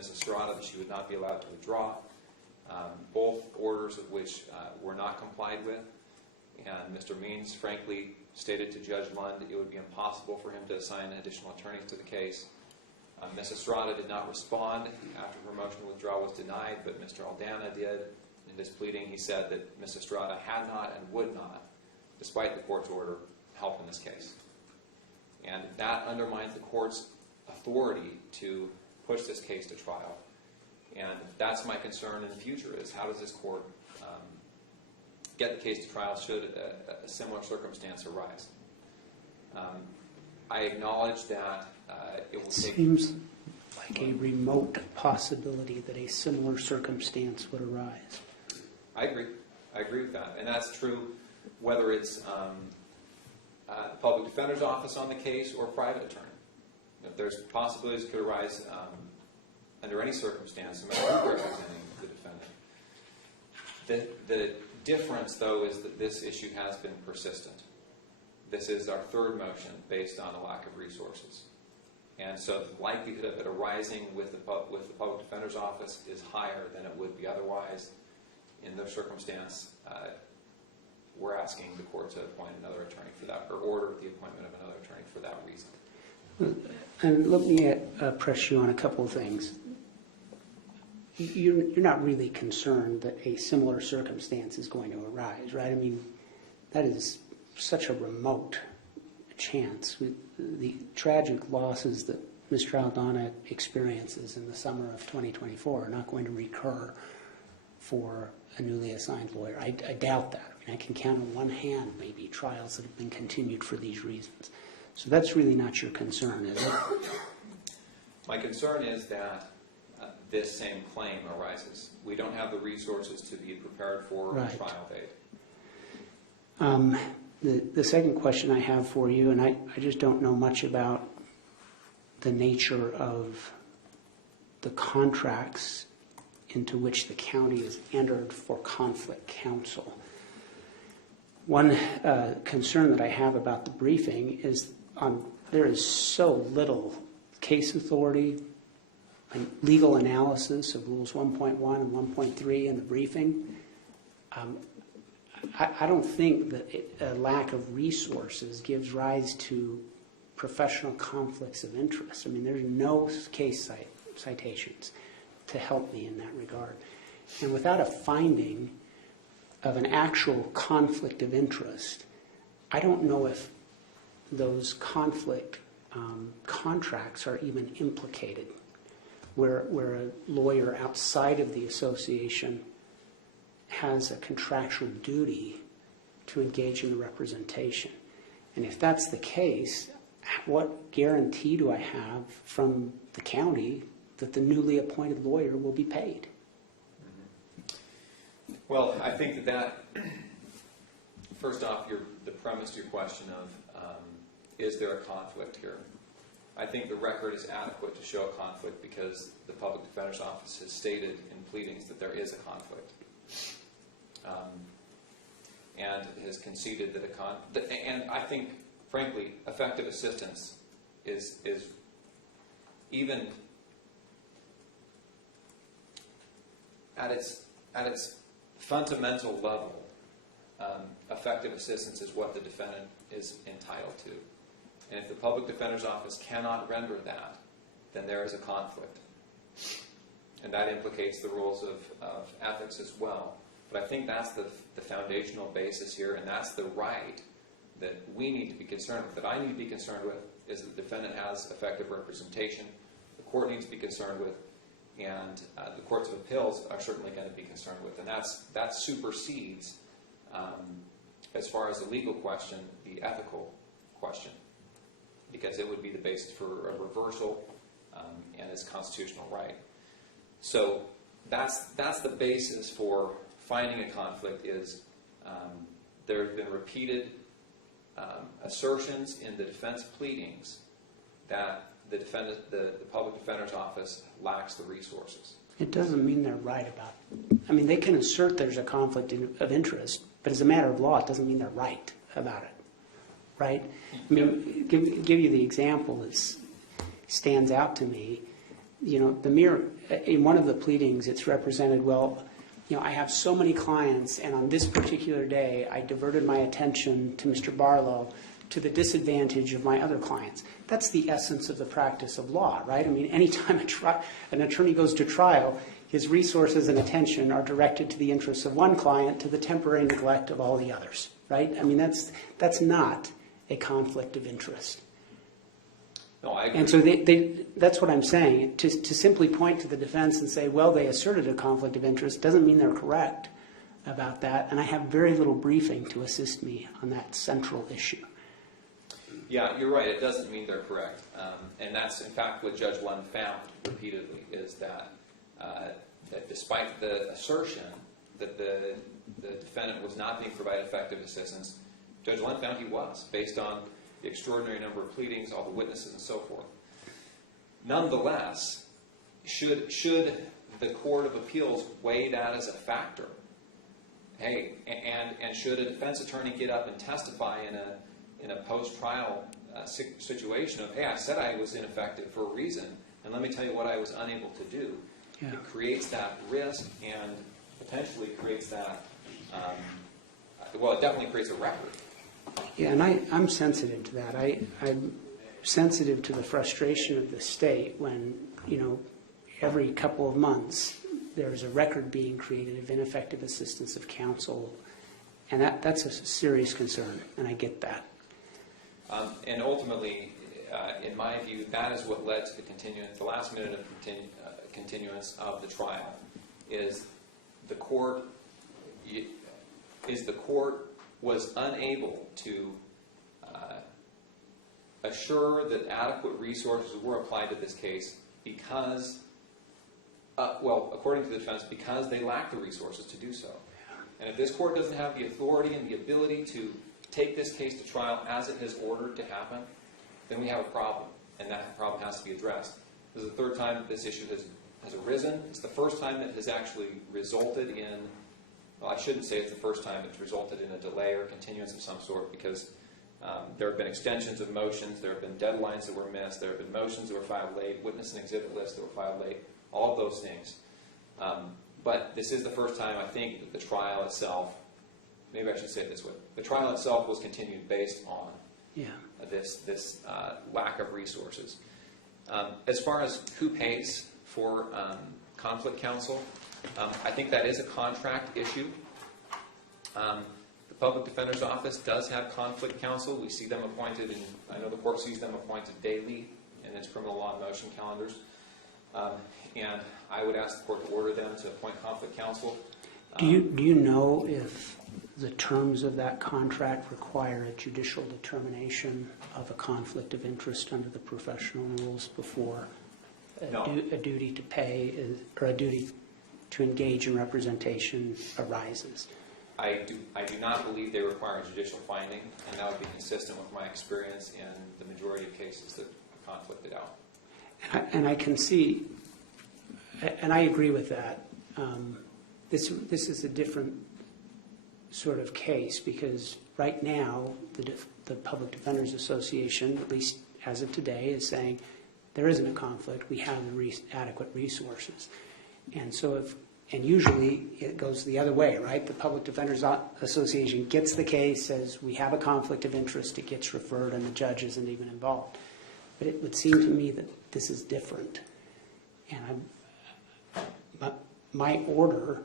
Ms. Estrada that she would not be allowed to withdraw, both orders of which were not complied with. And Mr. Means, frankly, stated to Judge Lund it would be impossible for him to assign additional attorneys to the case. Ms. Estrada did not respond after her motion to withdraw was denied, but Mr. Aldana did. In his pleading, he said that Ms. Estrada had not and would not, despite the court's order, help in this case. And that undermines the court's authority to push this case to trial. And that's my concern in the future, is how does this court get the case to trial should a similar circumstance arise. I acknowledge that it will take... Seems like a remote possibility that a similar circumstance would arise. I agree with that. And that's true whether it's the public defender's office on the case or a private attorney. If there's possibilities that could arise under any circumstance, no matter who representing the defendant. The difference, though, is that this issue has been persistent. This is our third motion based on a lack of resources. And so the likelihood of it arising with the public defender's office is higher than it would be otherwise. In this circumstance, we're asking the court to appoint another attorney for that, or order the appointment of another attorney for that reason. And let me press you on a couple of things. You're not really concerned that a similar circumstance is going to arise, right? I mean, that is such a remote chance. The tragic losses that Mr. Aldana experiences in the summer of 2024 are not going to recur for a newly assigned lawyer. I doubt that. I mean, I can count on one hand maybe trials that have been continued for these reasons. So that's really not your concern, is it? My concern is that this same claim arises. We don't have the resources to be prepared for a trial date. The second question I have for you, and I just don't know much about the nature of the contracts into which the county is entered for conflict counsel. One concern that I have about the briefing is there is so little case authority and legal analysis of Rules 1.1 and 1.3 in the briefing. I don't think that a lack of resources gives rise to professional conflicts of interest. I mean, there's no case citations to help me in that regard. And without a finding of an actual conflict of interest, I don't know if those conflict contracts are even implicated, where a lawyer outside of the association has a contractual duty to engage in the representation. And if that's the case, what guarantee do I have from the county that the newly appointed lawyer will be paid? Well, I think that first off, the premise to your question of is there a conflict here? I think the record is adequate to show a conflict because the Public Defender's Office has stated in pleadings that there is a conflict. And has conceded that and I think, frankly, effective assistance is even at its fundamental level, effective assistance is what the defendant is entitled to. And if the Public Defender's Office cannot render that, then there is a conflict. And that implicates the rules of ethics as well. But I think that's the foundational basis here, and that's the right that we need to be concerned with, that I need to be concerned with, is that the defendant has effective representation, the court needs to be concerned with, and the courts of appeals are certainly going to be concerned with. And that supersedes, as far as the legal question, the ethical question, because it would be the basis for a reversal and its constitutional right. So that's the basis for finding a conflict. Is there have been repeated assertions in the defense pleadings that the Public Defender's Office lacks the resources. It doesn't mean they're right about it. I mean, they can assert there's a conflict of interest, but as a matter of law, it doesn't mean they're right about it. Right? I mean, give you the example that stands out to me. in one of the pleadings, it's represented, well, I have so many clients, and on this particular day, I diverted my attention to Mr. Barlow to the disadvantage of my other clients. That's the essence of the practice of law, right? I mean, anytime an attorney goes to trial, his resources and attention are directed to the interests of one client to the temporary neglect of all the others, right? I mean, that's not a conflict of interest. No, I agree. And so that's what I'm saying. To simply point to the defense and say, well, they asserted a conflict of interest doesn't mean they're correct about that. And I have very little briefing to assist me on that central issue. Yeah, you're right. It doesn't mean they're correct. And that's, in fact, what Judge Lund found repeatedly, is that despite the assertion that the defendant was not being provided effective assistance, Judge Lund found he was, based on the extraordinary number of pleadings, all the witnesses, and so forth. Nonetheless, should the Court of Appeals weigh that as a factor? Hey, and should a defense attorney get up and testify in a post-trial situation of, hey, I said I was ineffective for a reason, and let me tell you what I was unable to do? Yeah. It creates that risk and potentially creates that, well, it definitely creates a record. Yeah, and I'm sensitive to that. I'm sensitive to the frustration of the state when, every couple of months there's a record being created of ineffective assistance of counsel, and that's a serious concern, and I get that. And ultimately, in my view, that is what led to the last minute of continuance of the trial, is the court was unable to assure that adequate resources were applied to this case because, according to the defense, because they lacked the resources to do so. And if this court doesn't have the authority and the ability to take this case to trial as it has ordered to happen, then we have a problem, and that problem has to be addressed. This is the third time that this issue has arisen. It's the first time that it has actually resulted in, well, I shouldn't say it's the first time it's resulted in a delay or continuance of some sort, because there have been extensions of motions, there have been deadlines that were missed, there have been motions that were filed late, witness and exhibit lists that were filed late, all of those things. But this is the first time, I think, that the trial itself, maybe I should say it this way, the trial itself was continued based on this lack of resources. As far as who pays for conflict counsel, I think that is a contract issue. The Public Defender's Office does have conflict counsel. We see them appointed, and I know the court sees them appointed daily in its criminal law and motion calendars. And I would ask the court to order them to appoint conflict counsel. Do you know if the terms of that contract require a judicial determination of a conflict of interest under the professional rules before a duty to pay or a duty to engage in representation arises? I do not believe they require a judicial finding, and that would be consistent with my experience in the majority of cases that are conflicted out. And I can see, and I agree with that. This is a different sort of case, because right now the Public Defenders Association, at least as of today, is saying there isn't a conflict. We have the adequate resources, and usually it goes the other way, right? The Public Defenders Association gets the case, says we have a conflict of interest, it gets referred, and the judge isn't even involved. But it would seem to me that this is different, and my order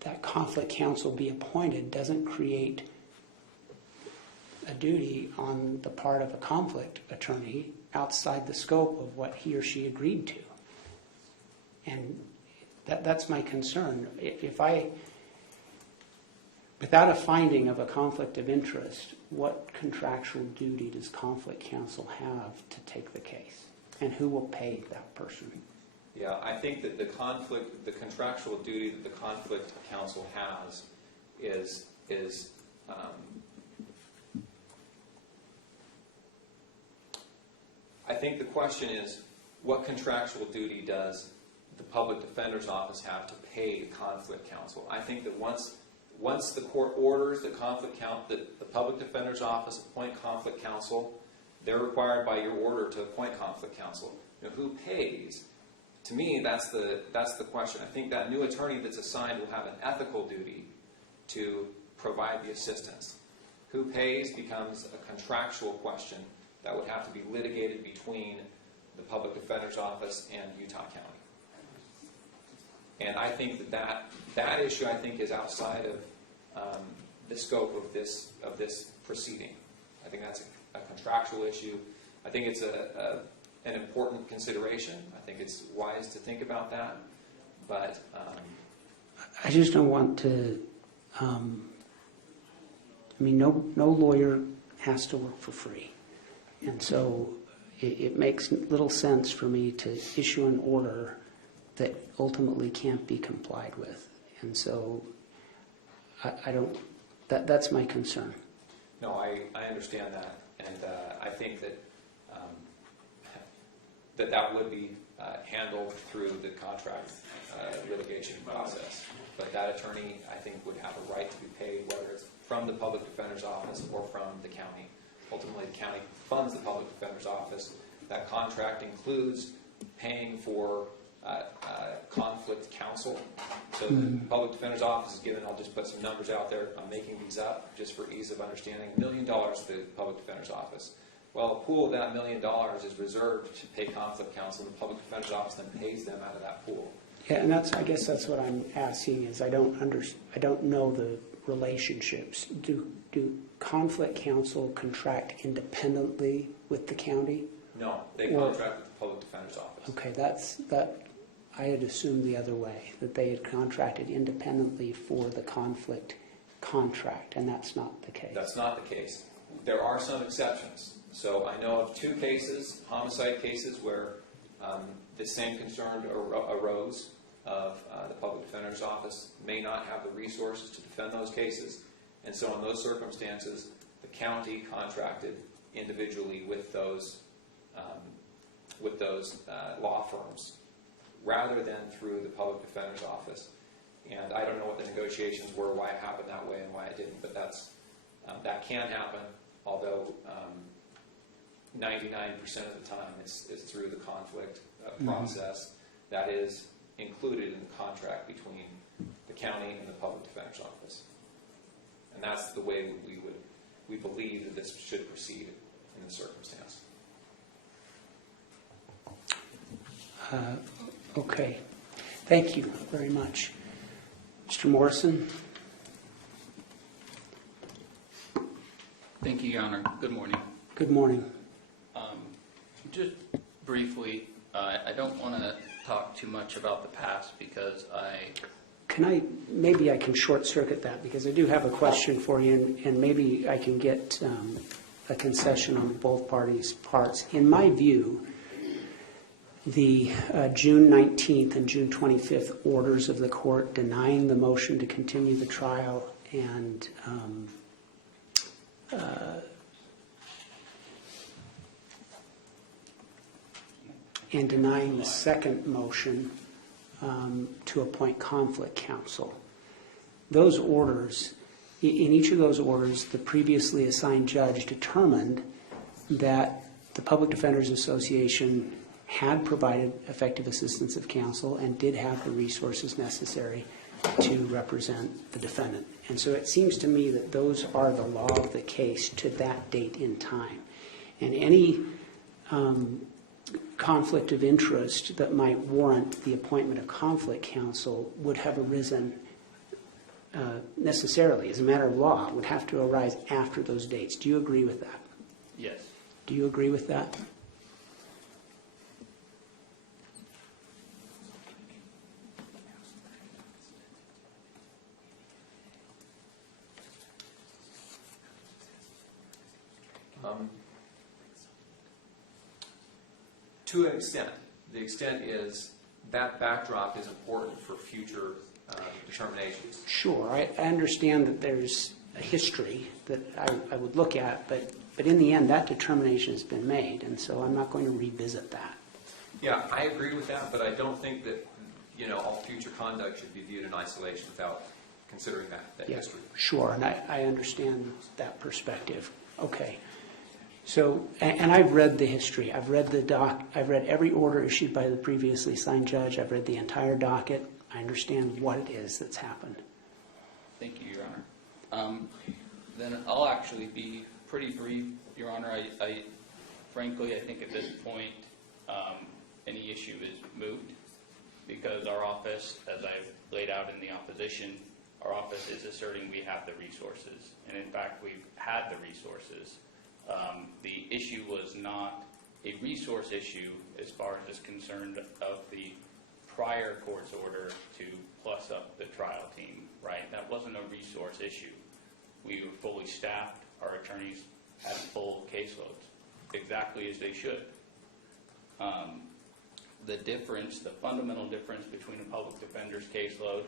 that conflict counsel be appointed doesn't create a duty on the part of a conflict attorney outside the scope of what he or she agreed to. And that's my concern. Without a finding of a conflict of interest, what contractual duty does conflict counsel have to take the case? And who will pay that person? Yeah, I think that the contractual duty that the conflict counsel has is I think the question is, what contractual duty does the Public Defender's Office have to pay the conflict counsel? I think that once the court orders that the Public Defender's Office appoint conflict counsel, they're required by your order to appoint conflict counsel. Who pays? To me, that's the question. I think that new attorney that's assigned will have an ethical duty to provide the assistance. Who pays becomes a contractual question that would have to be litigated between the Public Defender's Office and Utah County. And I think that issue, I think, is outside of the scope of this proceeding. I think that's a contractual issue. I think it's an important consideration. I think it's wise to think about that. But I just don't want to. No lawyer has to work for free, and so it makes little sense for me to issue an order that ultimately can't be complied with. And so I don't. That's my concern. No, I understand that, and I think that that would be handled through the contract litigation process. But that attorney, I think, would have a right to be paid, whether it's from the Public Defender's Office or from the county. Ultimately, the county funds the Public Defender's Office. That contract includes paying for conflict counsel. So the Public Defender's Office is given, I'll just put some numbers out there, I'm making these up just for ease of understanding, $1 million to the Public Defender's Office. Well, a pool of that $1 million is reserved to pay conflict counsel, and the Public Defender's Office then pays them out of that pool. Yeah, and I guess that's what I'm asking is I don't know the relationships. Do conflict counsel contract independently with the county? No, they contract with the Public Defender's Office. Okay, I had assumed the other way, that they had contracted independently for the conflict contract, and that's not the case. That's not the case. There are some exceptions. So I know of 2 cases, homicide cases, where the same concern arose of the Public Defender's Office may not have the resources to defend those cases. And so in those circumstances, the county contracted individually with those law firms rather than through the Public Defender's Office. And I don't know what the negotiations were, why it happened that way and why it didn't, but that can happen, although 99% of the time it's through the conflict process that is included in the contract between the county and the Public Defender's Office. And that's the way we believe that this should proceed in this circumstance. Okay. Thank you very much. Mr. Morrison? Thank you, Your Honor. Good morning. Good morning. Just briefly, I don't want to talk too much about the past because Maybe I can short circuit that because I do have a question for you, and maybe I can get a concession on both parties' parts. In my view, the June 19th and June 25th orders of the court denying the motion to continue the trial and denying the second motion to appoint conflict counsel. Those orders, in each of those orders, the previously assigned judge determined that the Public Defenders Association had provided effective assistance of counsel and did have the resources necessary to represent the defendant. And so it seems to me that those are the law of the case to that date in time. And any conflict of interest that might warrant the appointment of conflict counsel would have arisen necessarily, as a matter of law, would have to arise after those dates. Do you agree with that? yes. Do you agree with that? To an extent. The extent is that backdrop is important for future determinations. Sure. I understand that there's a history that I would look at, but in the end, that determination has been made, and so I'm not going to revisit that. Yeah, I agree with that, but I don't think that all future conduct should be viewed in isolation without considering that history. Sure, and I understand that perspective. Okay. So, and I've read the history. I've read I've read every order issued by the previously signed judge. I've read the entire docket. I understand what it is that's happened. Thank you, Your Honor. Then I'll actually be pretty brief, Your Honor. Frankly, I think at this point, any issue is moot because our office, as I've laid out in the opposition, our office is asserting we have the resources. And in fact, we've had the resources. The issue was not a resource issue as far as is concerned of the prior court's order to plus up the trial team, right? That wasn't a resource issue. We were fully staffed. Our attorneys had full caseloads, exactly as they should. The difference, the fundamental difference between a public defender's caseload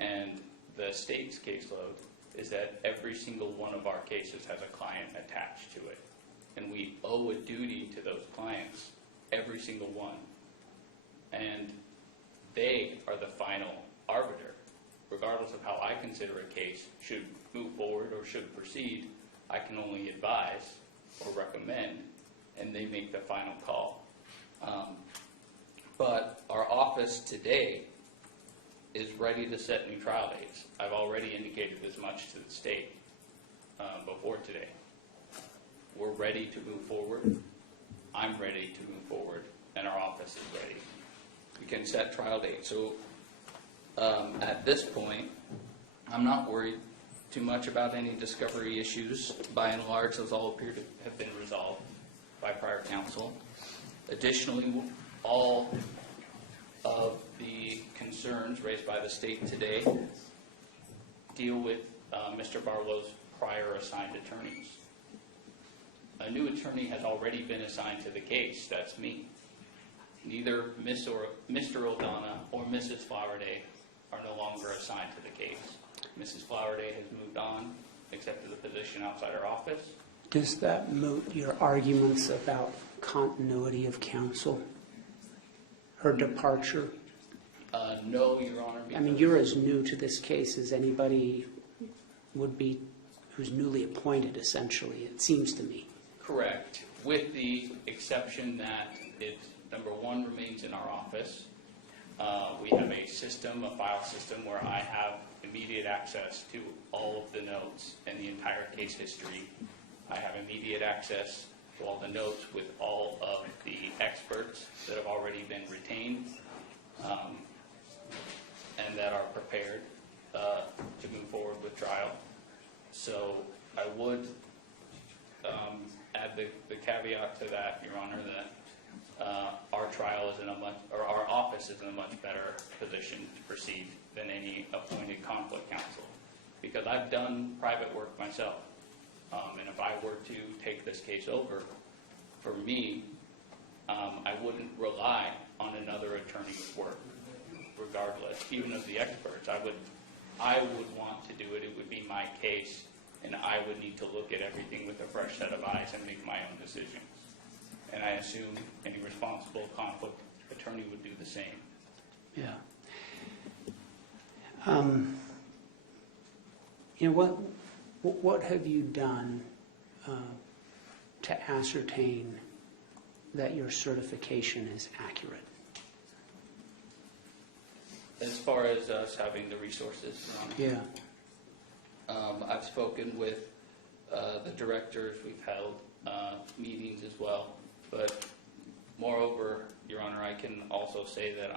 and the state's caseload is that every single one of our cases has a client attached to it. And we owe a duty to those clients, every single one. And they are the final arbiter. Regardless of how I consider a case should move forward or should proceed, I can only advise or recommend, and they make the final call. But our office today is ready to set new trial dates. I've already indicated as much to the state before today. We're ready to move forward. I'm ready to move forward, and our office is ready. We can set trial dates. So at this point, I'm not worried too much about any discovery issues. By and large, those all appear to have been resolved by prior counsel. Additionally, all of the concerns raised by the state today deal with Mr. Barlow's prior assigned attorneys. A new attorney has already been assigned to the case. That's me. Neither Mr. O'Donnell or Mrs. Flowerday are no longer assigned to the case. Mrs. Flowerday has moved on, accepted the position outside her office. Does that moot your arguments about continuity of counsel? Her departure? No, Your Honor. I mean, you're as new to this case as anybody would be who's newly appointed, essentially, it seems to me. Correct, with the exception that it, number one, remains in our office. We have a system, a file system, where I have immediate access to all of the notes and the entire case history. I have immediate access to all the notes with all of the experts that have already been retained and that are prepared to move forward with trial. So I would add the caveat to that, Your Honor, that our trial is in a much, or our office is in a much better position to proceed than any appointed conflict counsel, because I've done private work myself. And if I were to take this case over, for me, I wouldn't rely on another attorney's work, regardless, even of the experts. I would want to do it. It would be my case, and I would need to look at everything with a fresh set of eyes and make my own decisions. And I assume any responsible conflict attorney would do the same. Yeah. You know, what have you done to ascertain that your certification is accurate? As far as us having the resources, Your Honor? Yeah. I've spoken with the directors. We've held meetings as well. But moreover, Your Honor, I can also say that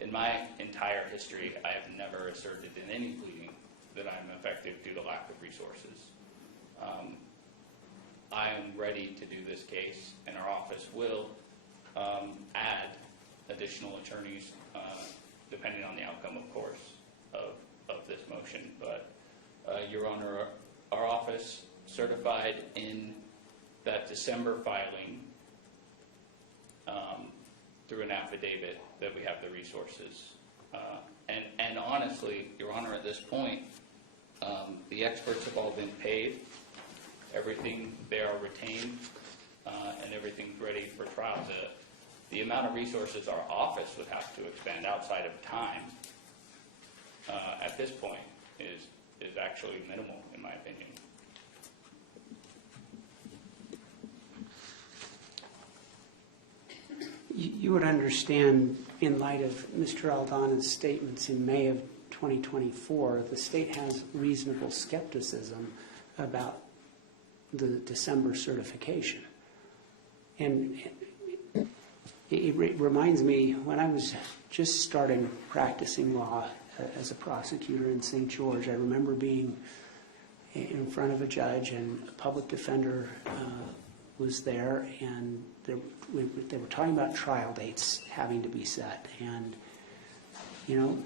in my entire history, I have never asserted in any pleading that I'm effective due to lack of resources. I am ready to do this case, and our office will add additional attorneys depending on the outcome, of course, of this motion. But, Your Honor, our office certified in that December filing through an affidavit that we have the resources. And honestly, Your Honor, at this point, the experts have all been paid. Everything, they are retained, and everything's ready for trial. The amount of resources our office would have to expend outside of time at this point is actually minimal, in my opinion. You would understand, in light of Mr. Aldana's statements in May of 2024, the state has reasonable skepticism about the December certification. And it reminds me, when I was just starting practicing law as a prosecutor in St. George, I remember being in front of a judge, and a public defender was there, and they were talking about trial dates having to be set. And, you know,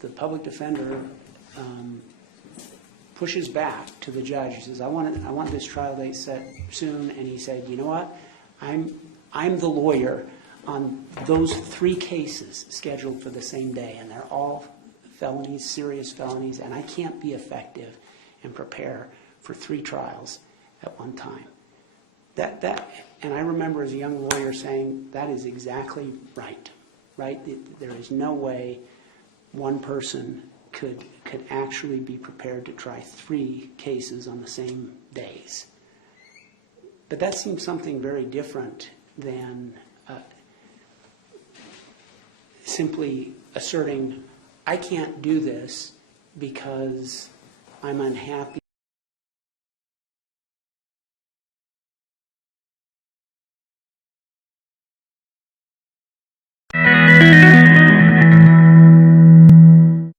the public defender pushes back to the judge. He says, I want this trial date set soon. And he said, you know what? I'm the lawyer on those 3 cases scheduled for the same day, and they're all felonies, serious felonies, and I can't be effective and prepare for 3 trials at one time. And I remember as a young lawyer saying, that is exactly right? There is no way one person could actually be prepared to try 3 cases on the same days. But that seems something very different than simply asserting, I can't do this because I'm unhappy